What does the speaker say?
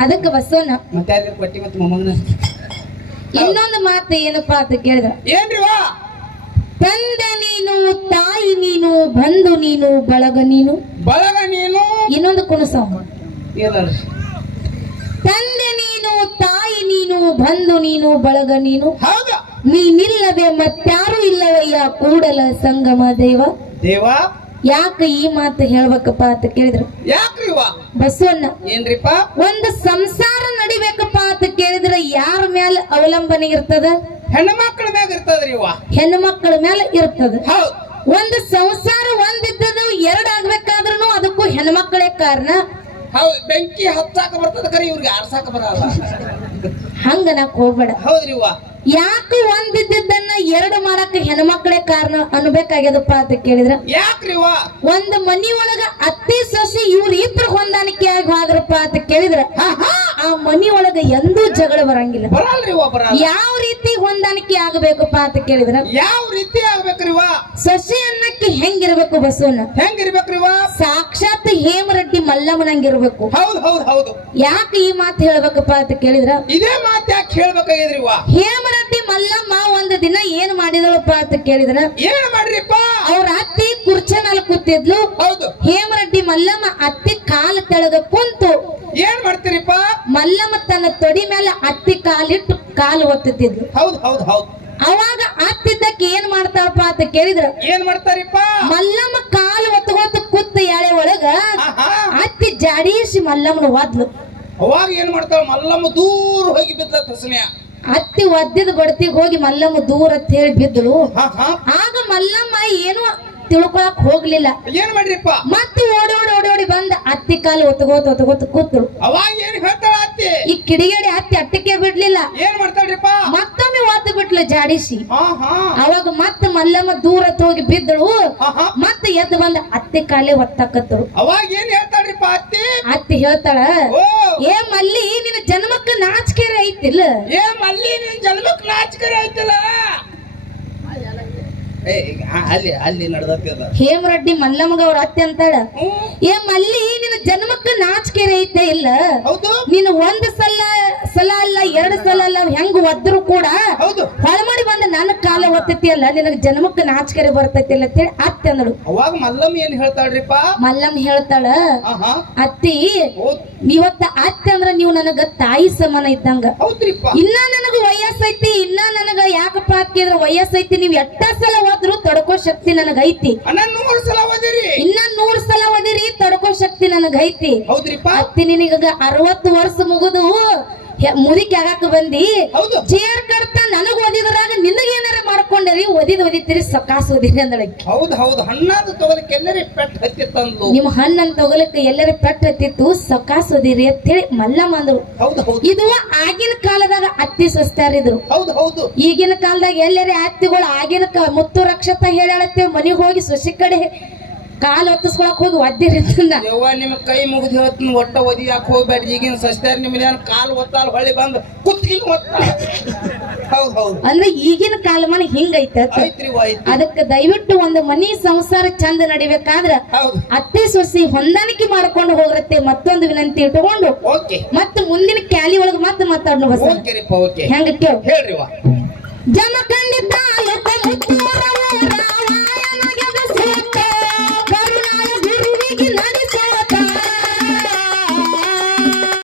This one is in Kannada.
ಅದಕ್ಕೆ ಬಸವನ ಮತ್ತೆ ಯಾರಿಗೆ ಕೊಟ್ಟಿ ಮತ್ತೆ ಮೊಮ್ಮಗನ? ಇನ್ನೊಂದು ಮಾತು ಏನಪ್ಪಾ ಅಂತ ಕೇಳಿದ್ರ ಏನ್ರಿ ವಾ? ತಂದೆ ನೀನು ತಾಯಿ ನೀನು ಬಂಧು ನೀನು ಬಳಗ ನೀನು. ಬಳಗ ನೀನು. ಇನ್ನೊಂದು ಕುಣಸ. ತಂದ ನೀನು ತಾಯಿ ನೀನು ಬಂಧು ನೀನು ಬಳಗ ನೀನು. ನೀನಿಲ್ಲವೇ ನೀನಿಲ್ಲದೆ ಮತ್ಯಾರು ಇಲ್ಲವಯ್ಯ ಕೂಡಲ ಸಂಗಮ ದೇವ. ದೇವ. ಯಾಕೆ ಈ ಮಾತು ಹೇಳ್ಬೇಕಪ್ಪ ಅಂತ ಕೇಳಿದ್ರು? ಬಸವಣ್ಣ ಏನ್ರಿಪ್ಪ? ಒಂದು ಸಂಸಾರ ನಡಿಬೇಕಪ್ಪ ಅಂತ ಕೇಳಿದ್ರೆ ಯಾರ ಮ್ಯಾಲ ಅವಲಂಬನೆ ಇರ್ತದ? ಹೆಣ್ಮಕ್ಳ ಮ್ಯಾಗ ಇರ್ತದ್ರಿ ಹೆಣ್ಮಕ್ಳ ಹೆಣ್ಣು ಮಕ್ಕಳ ಮೇಲೆ ಇರ್ತದ. ಹೌದ್. ಒಂದು ಸಂಸಾರ ಒಂದಿದ್ದದು ಎರಡು ಆಗ್ಬೇಕಾದ್ರೂ ಅದಕ್ಕೂ ಹೆಣ್ಮಕ್ಳೇ ಕಾರಣ. ಹೌದ್ ಬೆಂಕಿ ಹಚ್ಚಾಕ ಬರ್ತದ ಕರೆ ಇವ್ರಿಗೆ ಆರ್ಸಾಕ ಬರಲ್ಲ. ಹಂಗ ನಾಕ್ ಹೋಗ್ಬೇಡ ಹೌದ್ರಿ ಯಾಕೆ ಒಂದಿದ್ದನ್ನ ಎರಡು ಮಾಡಕ್ ಹೆಣ್ಮಕ್ಳೇ ಕಾರಣ ಅನ್ಬೇಕಾಗ್ಯದಪ್ಪ ಅಂತ ಕೇಳಿದ್ರ ಯಾಕ್ರಿ ವಾ? ಒಂದ್ ಮನಿ ಒಳಗ ಅತ್ತಿ ಸೊಸಿ ಇವ್ರ ಇಬ್ರು ಹೊಂದಾಣಿಕೆ ಆಗಿ ಹೋದ್ರಪ್ಪ ಅಂತ ಕೇಳಿದ್ರ ಆ ಮನಿ ಒಳಗ ಎಂದೂ ಜಗಳ ಬರಂಗಿಲ್ಲ. ಬರಲ್ರಿ ಯಾವ ರೀತಿ ಹೊಂದಾಣಿಕೆ ಆಗಬೇಕಪ್ಪ ಅಂತ ಕೇಳಿದ್ರ? ಯಾವ ರೀತಿ ಆಗ್ಬೇಕ್ರಿ ವಾ ಸೊಸೆ ಅನ್ನಕ್ಕೆ ಹೆಂಗಿರ್ಬೇಕು ಬಸವಣ್ಣ? ಹೆಂಗಿರ್ಬೇಕ್ರಿ ವಾ ಸಾಕ್ಷಾತ್ ಹೇಮರೆಡ್ಡಿ ಮಲ್ಲಮ್ಮನಂಗಿರ್ಬೇಕು. ಹೌದ್ ಹೌದ್ ಹೌದು. ಯಾಕೆ ಈ ಮಾತು ಹೇಳ್ಬೇಕಪ್ಪ ಅಂತ ಕೇಳಿದ್ರ? ಇದೇ ಮಾತು ಯಾಕೆ ಹೇಳ್ಬೇಕಾಗಿದ್ರಿ ಹೇಮರೆಡ್ಡಿ ಮಲ್ಲಮ್ಮ ಒಂದು ದಿನ ಏನ್ ಮಾಡಿದಳಪ್ಪ ಅಂತ ಕೇಳಿದ್ರ ಏನ್ ಮಾಡ್ರಿಪ್ಪ? ಅವ್ರ ಅತ್ತಿ ಕುರ್ಚನಲ್ಲಿ ಕೂತಿದ್ಲು. ಹೌದು. ಹೇಮರೆಡ್ಡಿ ಮಲ್ಲಮ್ಮ ಅತ್ತಿ ಕಾಲ ತೆಳಗ ಕುಂತು ಏನ್ ಮಾಡ್ತೀರಿಪ್ಪ ಮಲ್ಲಮ್ಮ ತನ್ನ ತೊಡಿ ಮೇಲೆ ಅತ್ತಿ ಕಾಲಿಟ್ಟು ಕಾಲು ಒತ್ತಿದ್ರು ಹೌದು ಹೌದ್ ಹೌದ್. ಅವಾಗ ಅತ್ತಿದ್ದಕ್ಕೆ ಏನ್ ಮಾಡ್ತಾಳಪ್ಪ ಅಂತ ಕೇಳಿದ್ರ. ಏನ್ ಮಾಡ್ತಾರಿಪ್ಪ? ಮಲ್ಲಮ್ಮ ಕಾಲು ಒತ್ತಗೋತ ಕುತ್ತ ಎಳೆ ಒಳಗ. ಅತ್ತಿ ಜಾಡೀಸಿ ಮಲ್ಲಮ್ಮನ ಒದ್ಲು. ಅವಾಗ ಏನ್ ಮಾಡ್ತಾಳ? ಮಲ್ಲಮ್ಮ ದೂರ ಹೋಗಿ ಬಿದ್ದ ಹತ್ತಿ ಅತ್ತಿ ಒದ್ದಿದ ಬಡ್ತಿಗ್ ಹೋಗಿ ಮಲ್ಲಮ್ಮ ದೂರ ಅಂತ ಹೇಳಿ ಬಿದ್ದಳು ಆಗ ಮಲ್ಲಮ್ಮ ಏನು ತಿಳ್ಕೊಳಕ್ ಹೋಗ್ಲಿಲ್ಲ. ಏನ್ ಮಾಡ್ರಿಪ್ಪ? ಮತ್ತೆ ಓಡೋಡಿ ಓಡೋಡಿ ಓಡಿ ಓಡಿ ಬಂದ ಅತ್ತಿ ಕಾಲು ಒತ್ತಗೋತ ಒತ್ತಗೋತ ಕೂತಳು. ಅವಾಗ ಏನ್ ಹೇಳ್ತಾಳ? ಈ ಕಿಡಿಗೇಡಿ ಹತ್ತಿ ಅಟ್ಟಕ್ಕೆ ಬಿಡ್ಲಿಲ್ಲ. ಏನ್ ಮಾಡ್ತಾಳ್ರಿಪ್ಪ? ಮತ್ತೊಮ್ಮೆ ಒದ್ದು ಬಿಟ್ಲು ಜಾಡಿಸಿ. ಅವಾಗ ಮತ್ತ ಮಲ್ಲಮ್ಮ ದೂರ ಹೋಗಿ ಬಿದ್ದಳು. ಮತ್ತ ಎದ್ದು ಬಂದ ಅತ್ತೆ ಕಾಲೇ ಒತ್ತಾಕತ್ತಳು ಅವಾಗ ಏನ್ ಹೇಳ್ತಾಳ್ರಿಪ್ಪ ಅತ್ತಿ? ಅತ್ತಿ ಹೇಳ್ತಾಳ ಏ ಮಲ್ಲಿ ನಿನ್ನ ಜನ್ಮಕ್ಕ ನಾಚಿಕೆರೆ ಐತಿಲ್ಲ. ಏ ಮಲ್ಲಿ ನಿನ್ನ ಜನ್ಮಕ್ಕ ನಾಚಿಕೆರೆ ಆ, ಅಲ್ಲಿ ಅಲ್ಲಿ ನಡ್ದತ್ತದ ಹೇಮರೆಡ್ಡಿ ಮಲ್ಲಮ್ಮಗ ಅವ್ರ ಅತ್ತೆ ಅಂತಾಳ. ಏ ಮಲ್ಲಿ ನಿನ್ನ ಜನ್ಮಕ್ಕ ನಾಚಿಕೆರೆ ಐತೆ ಇಲ್ಲ? ಹೌದು. ನೀನು ಒಂದ್ ಸಲ ಸಲ ಅಲ್ಲ ಎರಡ್ ಸಲ ಅಲ್ಲ ಹೆಂಗ್ ಒದ್ರು ಕೂಡ ಹೌದು. ಹೊಳಮಡಿ ಬಂದ ನನ್ನ ಕಾಲ ಒತ್ತೈತಿ ಅಲ್ಲ ನಿನಗ್ ಜನ್ಮಕ್ಕೆ ನಾಚಿಕೆರೆ ಬರ್ತೈತಿ ಅಲ್ಲ ಅಂತೇಳಿ ಅತ್ತೆ ಅಂದಳು. ಅವಾಗ ಮಲ್ಲಮ್ಮ ಏನ್ ಹೇಳ್ತಾಳ್ರಿಪ್ಪ? ಮಲ್ಲಮ್ಮ ಹೇಳ್ತಾಳ ಅತ್ತಿ ಇವತ್ತ ಅತ್ತೆ ಅಂದ್ರ ನೀವು ನನಗ ತಾಯಿ ಸಮಾನ ಇದ್ದಂಗ. ಇನ್ನ ನನಗ ವಯಸ್ಸೈತಿ ಇನ್ನ ನನಗ ಯಾಕಪ್ಪ ಹಾಕಿದ್ರ ವಯಸ್ಸೈತಿ ನೀವ್ ಎಟ್ಟ ಸಲ ಹೋದ್ರು ತಡ್ಕೋ ಶಕ್ತಿ ನನಗ ಐತಿ ಇನ್ನ ನೂರ್ ಸಲ ಓದಿರಿ ತಡ್ಕೋ ಶಕ್ತಿ ನನಗ ಐತಿ ಅತ್ತಿ ನಿನಗ ಅರವತ್ತು ವರ್ಷ ಮುಗಿದು. ಮುದಿಕೆ ಆಗಾಕ ಬಂದಿ? ಹೌದು. ಚೇರ್ ಕಡ್ತ ನನಗ ಓದಿದ್ರಾಗ ನಿನಗ ಏನಾರ ಮಾಡ್ಕೊಂಡರಿ? ಓದಿದ್ ಓದಿತ್ತೀರಿ ಸಕಾಸ್ ಓದಿರಿ ಅಂದಳಕ್ಕೆ. ಹೌದು ಹೌದು. ಹಣ್ಣಾದ ತೊಗಲಕ್ಕೆ ಎಲ್ಲರಿ ಪೆಟ್ ಹತ್ತಿತ್ತು ನಿಮ್ ಹಣ್ಣನ್ ತೊಗಲಕ್ಕೆ ಎಲ್ಲರ ಪೆಟ್ಟ ಹತ್ತಿತ್ತು? ಸಕಾಸ್ ಓದಿರಿ ಅಂತೇಳಿ ಮಲ್ಲಮ್ಮ ಅಂದ್ರು. ಹೌದು ಇದು ಆಗಿನ ಕಾಲದಾಗ ಅತ್ತಿ ಸಸ್ತಾರಿದ್ರು ಹೌದು ಹೌದು. ಈಗಿನ ಕಾಲದಾಗ ಎಲ್ಲರೇ ಅತ್ತಿಗಳು ಆಗಿನ ಮುತ್ತು ರಕ್ಷತ ಹೇಳತ್ತೆ ಮನೆಗೆ ಹೋಗಿ ಸೊಸಿ ಕಡೆ ಕಾಲ್ ಹೊತ್ತಿಸ್ಕೊಳಕ್ ಹೋಗಿ ಒದ್ದಿರಿ ಯವ್ವ ನಿಮ್ ಕೈ ಮುಗಿದು ಹೇಳ್ತೀನಿ ಒಟ್ಟ ಒದಿ ಯಾಕೆ ಹೋಗ್ಬೇಡ್ರಿ. ಈಗಿನ ಸಸ್ತಾರ ನಿಮ್ದು ಕಾಲು ಕಾಲ್ ಒತ್ತಾಲ್ ಹೊಳ್ಳಿ ಬಂದು ಕುತ್ತಿಗೆ ಒತ್ತ ಹೌದು ಹೌದು. ಅಂದ್ರೆ ಈಗಿನ ಕಾಲಮಾನ ಹಿಂಗೈತೆ. ಐತ್ರಿ ಐತ್ರಿ ಅದಕ್ಕೆ ದಯವಿಟ್ಟು ಒಂದು ಮನಿ ಸಂಸಾರ ಚಂದ ನಡಿಬೇಕಾದ್ರ ಹೌದು. ಅತ್ತೆ ಸೊಸಿ ಹೊಂದಾಣಿಕೆ ಮಾಡ್ಕೊಂಡು ಹೋಗ್ರತ್ತೆ ಮತ್ತೊಂದು ವಿನಂತಿ ಇಟ್ಕೊಂಡು ಓಕೆ. ಮತ್ತೆ ಮುಂದಿನ ಕ್ಯಾಲಿ ಒಳಗ ಮತ್ತೆ ಮಾತಾಡೋಣ ಬಸ ಓಕೆ ಹೆಂಗ ಕೇಳು. ಹೇಳ್ರಿ ವಾ ಜಮ ಖಂಡಿತ